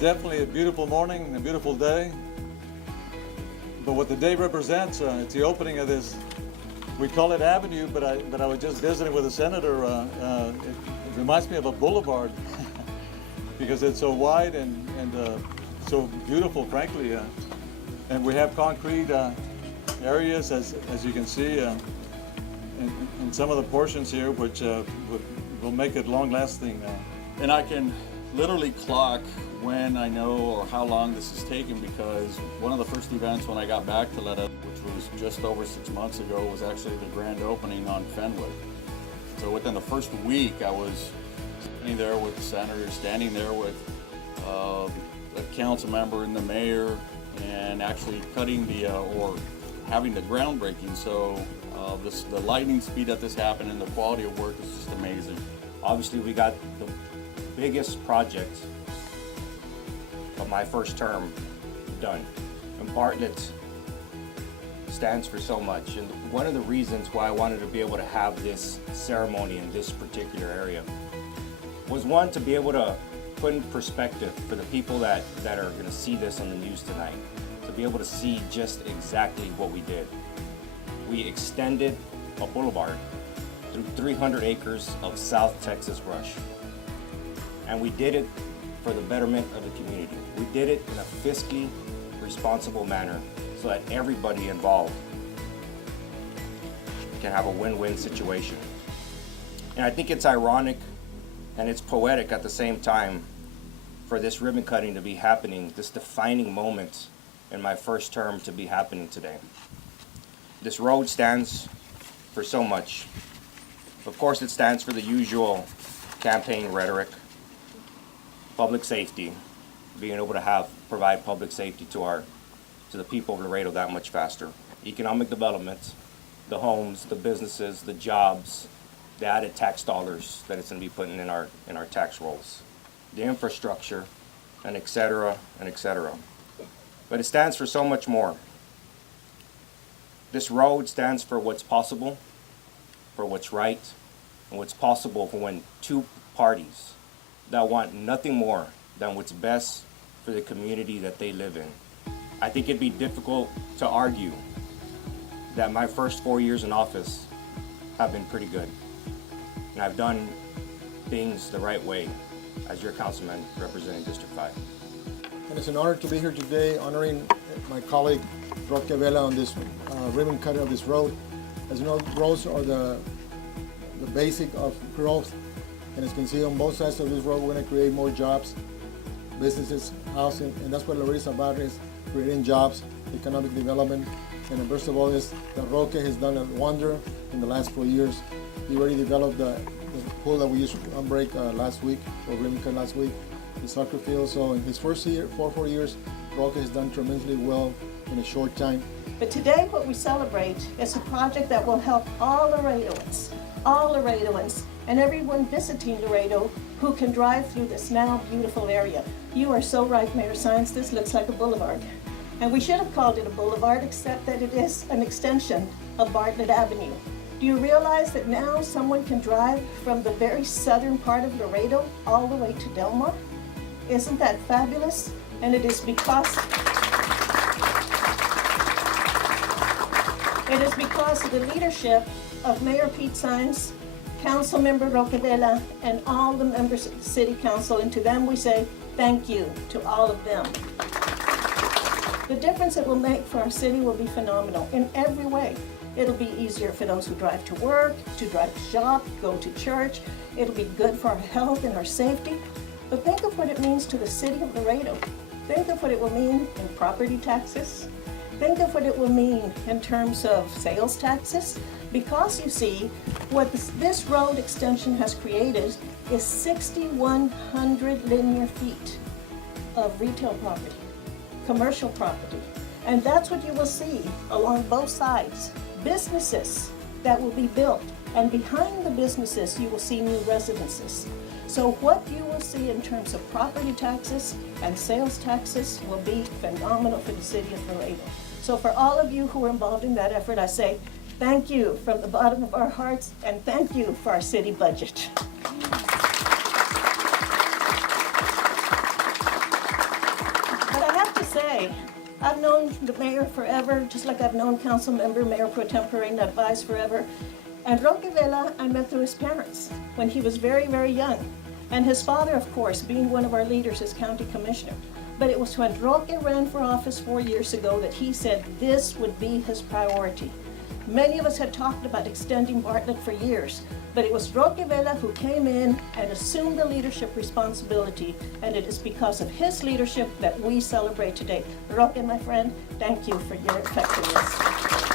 definitely a beautiful morning, a beautiful day. But what the day represents, it's the opening of this, we call it Avenue, but I was just visiting with a senator. It reminds me of a boulevard because it's so wide and so beautiful, frankly. And we have concrete areas, as you can see, in some of the portions here, which will make it long-lasting. And I can literally clock when I know or how long this is taking, because one of the first events when I got back to Letta, which was just over 6 months ago, was actually the grand opening on Fenwick. So within the first week, I was standing there with the senator, standing there with a council member and the mayor, and actually cutting or having the groundbreaking. So the lightning speed that this happened and the quality of work is just amazing. Obviously, we got the biggest project of my first term done. And Bartlet stands for so much. And one of the reasons why I wanted to be able to have this ceremony in this particular area was, one, to be able to put in perspective for the people that are going to see this on the news tonight, to be able to see just exactly what we did. We extended a boulevard through 300 acres of South Texas brush. And we did it for the betterment of the community. We did it in a fiscally responsible manner so that everybody involved can have a win-win situation. And I think it's ironic and it's poetic at the same time for this ribbon cutting to be happening, this defining moment in my first term to be happening today. This road stands for so much. Of course, it stands for the usual campaign rhetoric: public safety, being able to provide public safety to the people of Laredo that much faster. Economic development, the homes, the businesses, the jobs, the added tax dollars that it's going to be putting in our tax rolls, the infrastructure, and et cetera, and et cetera. But it stands for so much more. This road stands for what's possible, for what's right, and what's possible for when two parties that want nothing more than what's best for the community that they live in. I think it'd be difficult to argue that my first 4 years in office have been pretty good. And I've done things the right way as your councilman representing District 5. And it's an honor to be here today honoring my colleague Roque Vela on this ribbon cutting of this road. As you know, roads are the basic of growth. And as you can see on both sides of this road, we're going to create more jobs, businesses, housing, and that's what Laredo is about, is creating jobs, economic development. And first of all, is that Roque has done a wonder in the last 4 years. He already developed the pool that we used to unbreak last week, or ribbon cut last week, the soccer field. So in his first year, 4 years, Roque has done tremendously well in a short time. But today what we celebrate is a project that will help all Laredoans, and everyone visiting Laredo who can drive through this now beautiful area. You are so right, Mayor Sines, this looks like a boulevard. And we should have called it a boulevard, except that it is an extension of Bartlett Avenue. Do you realize that now someone can drive from the very southern part of Laredo all the way to Delmar? Isn't that fabulous? And it is because of the leadership of Mayor Pete Sines, Councilmember Roque Vela, and all the members of the City Council, and to them we say thank you to all of them. The difference it will make for our city will be phenomenal in every way. It'll be easier for those who drive to work, to drive to shop, go to church. It'll be good for our health and our safety. But think of what it means to the city of Laredo. Think of what it will mean in property taxes. Think of what it will mean in terms of sales taxes. Because you see, what this road extension has created is 6,100 linear feet of retail property, commercial property. And that's what you will see along both sides. Businesses that will be built, and behind the businesses you will see new residences. So what you will see in terms of property taxes and sales taxes will be phenomenal for the city of Laredo. So for all of you who are involved in that effort, I say thank you from the bottom of our hearts, and thank you for our city budget. I've known the mayor forever, just like I've known council member, Mayor Pro Tempore Narvaez forever. And Roque Vela, I met through his parents when he was very, very young. And his father, of course, being one of our leaders as county commissioner. But it was when Roque ran for office 4 years ago that he said this would be his priority. Many of us had talked about extending Bartlett for years, but it was Roque Vela who came in and assumed the leadership responsibility, and it is because of his leadership that we celebrate today. Roque, my friend, thank you for your effectiveness.